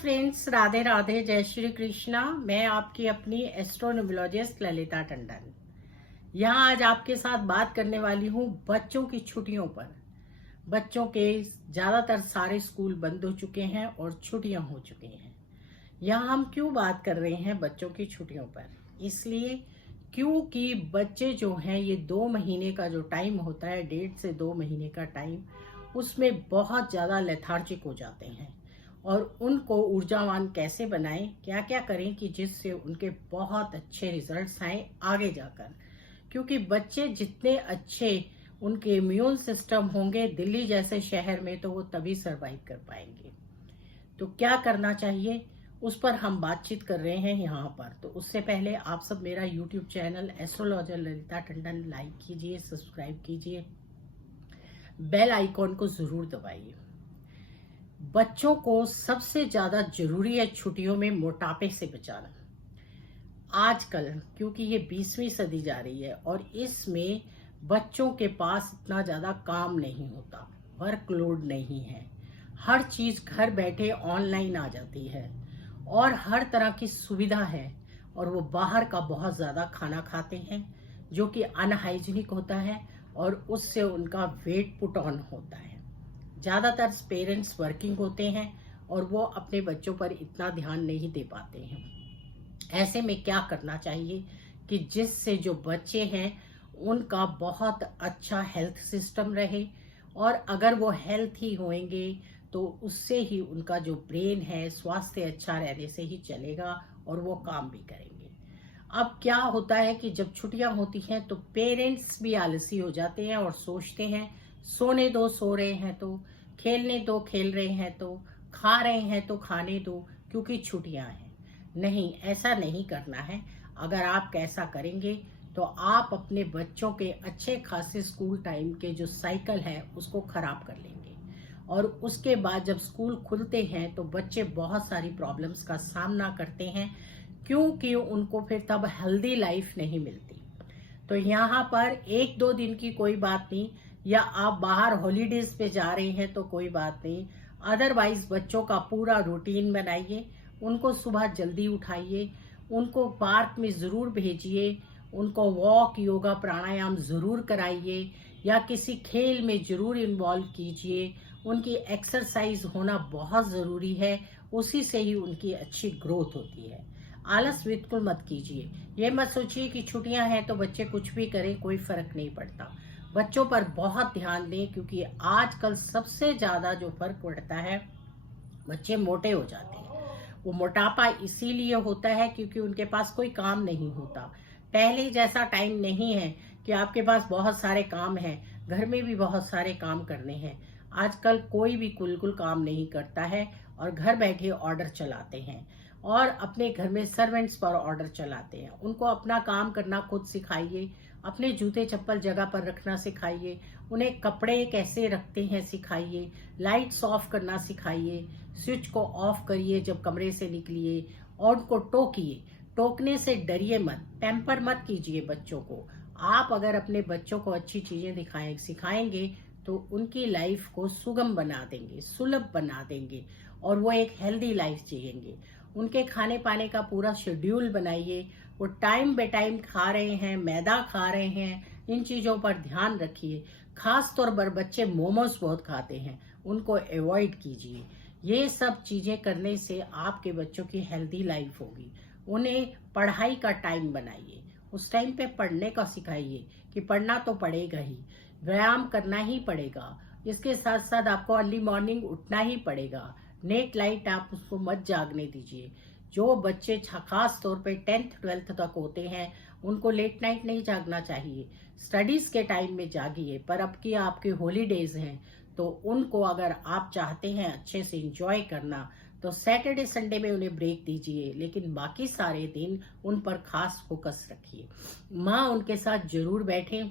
Friends, Radhe Radhe, जय श्री कृष्णा। मैं आपकी अपनी एस्ट्रोन्यूमरोलॉजिस्ट ललिता टंडन यहाँ आज आपके साथ बात करने वाली हूँ बच्चों की छुट्टियों पर। बच्चों के ज़्यादातर सारे स्कूल बंद हो चुके हैं और छुट्टियां हो चुकी हैं। यहाँ हम क्यों बात कर रहे हैं बच्चों की छुट्टियों पर? इसलिए क्योंकि बच्चे जो हैं ये 2 महीने का जो टाइम होता है, 1.5 से 2 महीने का टाइम, उसमें बहुत ज़्यादा लेथार्जिक हो जाते हैं। और उनको ऊर्जावान कैसे बनाएं, क्या क्या करें कि जिससे उनके बहुत अच्छे रिजल्ट्स आए आगे जाकर। क्योंकि बच्चे जितने अच्छे उनके इम्यून सिस्टम होंगे दिल्ली जैसे शहर में, तो वो तभी सरवाइव कर पाएंगे। तो क्या करना चाहिए उस पर हम बातचीत कर रहे हैं यहाँ पर। तो उससे पहले आप सब मेरा YouTube channel astrologer Lalita Tandon like कीजिए, सब्सक्राइब कीजिए, बेल आइकॉन को जरूर दबाइए। बच्चों को सबसे ज्यादा जरूरी है छुट्टियों में मोटापे से बचाना। आजकल क्योंकि ये 20वीं सदी जा रही है और इसमें बच्चों के पास इतना ज्यादा काम नहीं होता, वर्कलोड नहीं है, हर चीज घर बैठे ऑनलाइन आ जाती है और हर तरह की सुविधा है। और वो बाहर का बहुत ज्यादा खाना खाते हैं जो कि अनहाइजीनिक होता है और उससे उनका वेट पुट ऑन होता है। ज़्यादातर पेरेंट्स वर्किंग होते हैं और वो अपने बच्चों पर इतना ध्यान नहीं दे पाते हैं। ऐसे में क्या करना चाहिए कि जिससे जो बच्चे हैं उनका बहुत अच्छा हेल्थ सिस्टम रहे, और अगर वो हेल्थी होंगे तो उससे ही उनका जो ब्रेन है स्वास्थ्य अच्छा रहने से ही चलेगा और वो काम भी करेंगे। अब क्या होता है कि जब छुट्टियां होती हैं तो पेरेंट्स भी आलसी हो जाते हैं और सोचते हैं सोने दो सो रहे हैं, तो खेलने दो खेल रहे हैं, तो खा रहे हैं तो खाने दो क्योंकि छुट्टियां हैं। नहीं, ऐसा नहीं करना है। अगर आप कैसा करेंगे तो आप अपने बच्चों के अच्छे खासे स्कूल टाइम के जो साइकिल है उसको खराब कर लेंगे। और उसके बाद जब स्कूल खुलते हैं तो बच्चे बहुत सारी प्रॉब्लम्स का सामना करते हैं क्योंकि उनको फिर तब हेल्दी लाइफ नहीं मिलती। तो यहाँ पर 1-2 दिन की कोई बात नहीं, या आप बाहर हॉलीडेज पे जा रहे हैं तो कोई बात नहीं। अदरवाइज बच्चों का पूरा रूटीन बनाइए, उनको सुबह जल्दी उठाइए, उनको पार्क में जरूर भेजिए, उनको वॉक योगा प्राणायाम जरूर कराइए या किसी खेल में जरूर इन्वॉल्व कीजिए। उनकी एक्सरसाइज होना बहुत जरूरी है, उसी से ही उनकी अच्छी ग्रोथ होती है। आलस बिल्कुल मत कीजिए। ये मत सोचिए कि छुट्टियां हैं तो बच्चे कुछ भी करें, कोई फर्क नहीं पड़ता। बच्चों पर बहुत ध्यान दें क्योंकि आजकल सबसे ज्यादा जो फर्क पड़ता है बच्चे मोटे हो जाते हैं। वो मोटापा इसीलिए होता है क्योंकि उनके पास कोई काम नहीं होता। पहले जैसा टाइम नहीं है कि आपके पास बहुत सारे काम हैं, घर में भी बहुत सारे काम करने हैं। आजकल कोई भी कुल काम नहीं करता है और घर बैठे ऑर्डर चलाते हैं और अपने घर में सर्वेंट्स पर ऑर्डर चलाते हैं। उनको अपना काम करना खुद सिखाइए, अपने जूते चप्पल जगह पर रखना सिखाइए, उन्हें कपड़े कैसे रखते हैं सिखाइए, लाइट्स ऑफ करना सिखाइए, स्विच को ऑफ करिए जब कमरे से निकलिए, और उनको टोकिए। टोकने से डरिए मत, पैम्पर मत कीजिए बच्चों को। आप अगर अपने बच्चों को अच्छी चीजें सिखाएंगे तो उनकी लाइफ को सुगम बना देंगे, सुलभ बना देंगे और वो एक हेल्दी लाइफ जिएंगे। उनके खाने पाने का पूरा शेड्यूल बनाइए, वो टाइम बे टाइम खा रहे हैं, मैदा खा रहे हैं, इन चीजों पर ध्यान रखिए। खास तौर पर बच्चे मोमोज बहुत खाते हैं, उनको अवॉइड कीजिए। ये सब चीजें करने से आपके बच्चों की हेल्दी लाइफ होगी। उन्हें पढ़ाई का टाइम बनाइए, उस टाइम पे पढ़ने का सिखाइए कि पढ़ना तो पड़ेगा ही, व्यायाम करना ही पड़ेगा, इसके साथ साथ आपको अर्ली मॉर्निंग उठना ही पड़ेगा। नेट लाइट आप उसको मत जागने दीजिए। जो बच्चे खास तौर पे 10th-12th तक होते हैं उनको लेट नाइट नहीं जागना चाहिए, स्टडीज के टाइम में जागिए। पर अब की आपके हॉलीडेज हैं तो उनको अगर आप चाहते हैं अच्छे से एंजॉय करना तो सैटरडे संडे में उन्हें ब्रेक दीजिए, लेकिन बाकी सारे दिन उन पर खास फोकस रखिए। माँ उनके साथ जरूर बैठे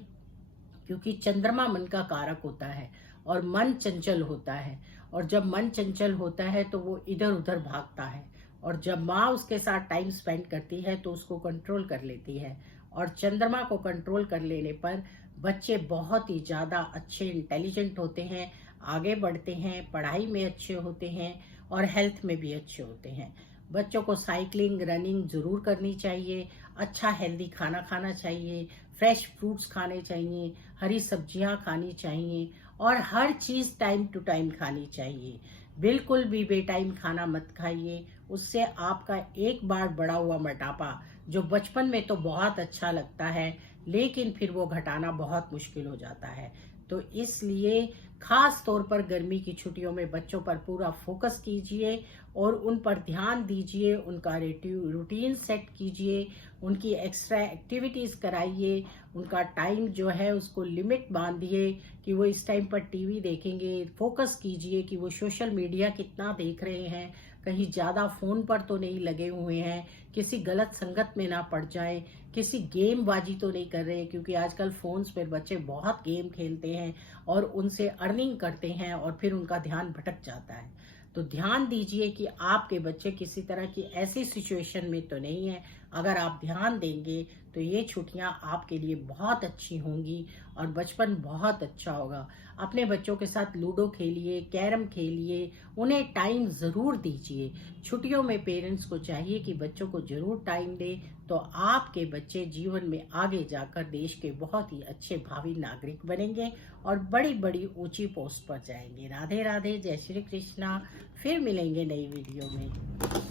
क्योंकि चंद्रमा मन का कारक होता है और मन चंचल होता है, और जब मन चंचल होता है तो वो इधर उधर भागता है, और जब माँ उसके साथ टाइम स्पेंड करती है तो उसको कंट्रोल कर लेती है। और चंद्रमा को कंट्रोल कर लेने पर बच्चे बहुत ही ज्यादा अच्छे इंटेलिजेंट होते हैं, आगे बढ़ते हैं, पढ़ाई में अच्छे होते हैं और हेल्थ में भी अच्छे होते हैं। बच्चों को साइकिलिंग रनिंग ज़रूर करनी चाहिए, अच्छा हेल्दी खाना खाना चाहिए, फ्रेश फ्रूट्स खाने चाहिए, हरी सब्जियां खानी चाहिए और हर चीज़ टाइम टू टाइम खानी चाहिए। बिल्कुल भी बेटाइम खाना मत खाइए, उससे आपका एक बार बढ़ा हुआ मोटापा जो बचपन में तो बहुत अच्छा लगता है लेकिन फिर वो घटाना बहुत मुश्किल हो जाता है। तो इसलिए खास तौर पर गर्मी की छुट्टियों में बच्चों पर पूरा फोकस कीजिए और उन पर ध्यान दीजिए, उनका रूटीन सेट कीजिए, उनकी एक्स्ट्रा एक्टिविटीज़ कराइए, उनका टाइम जो है उसको लिमिट बांधिए कि वो इस टाइम पर टीवी देखेंगे। फोकस कीजिए कि वो सोशल मीडिया कितना देख रहे हैं, कहीं ज़्यादा फ़ोन पर तो नहीं लगे हुए हैं, किसी गलत संगत में ना पड़ जाएं, किसी गेमबाजी तो नहीं कर रहे, क्योंकि आजकल फ़ोन्स पर बच्चे बहुत गेम खेलते हैं और उनसे अर्निंग करते हैं और फिर उनका ध्यान भटक जाता है। तो ध्यान दीजिए कि आपके बच्चे किसी तरह की ऐसी सिचुएशन में तो नहीं है। अगर आप ध्यान देंगे तो ये छुट्टियां आपके लिए बहुत अच्छी होंगी और बचपन बहुत अच्छा होगा। अपने बच्चों के साथ लूडो खेलिए, कैरम खेलिए, उन्हें टाइम ज़रूर दीजिए। छुट्टियों में पेरेंट्स को चाहिए कि बच्चों को ज़रूर टाइम दे, तो आपके बच्चे जीवन में आगे जाकर देश के बहुत ही अच्छे भावी नागरिक बनेंगे और बड़ी बड़ी ऊंची पोस्ट पर जाएंगे। राधे राधे, जय श्री कृष्णा। फिर मिलेंगे नई वीडियो में।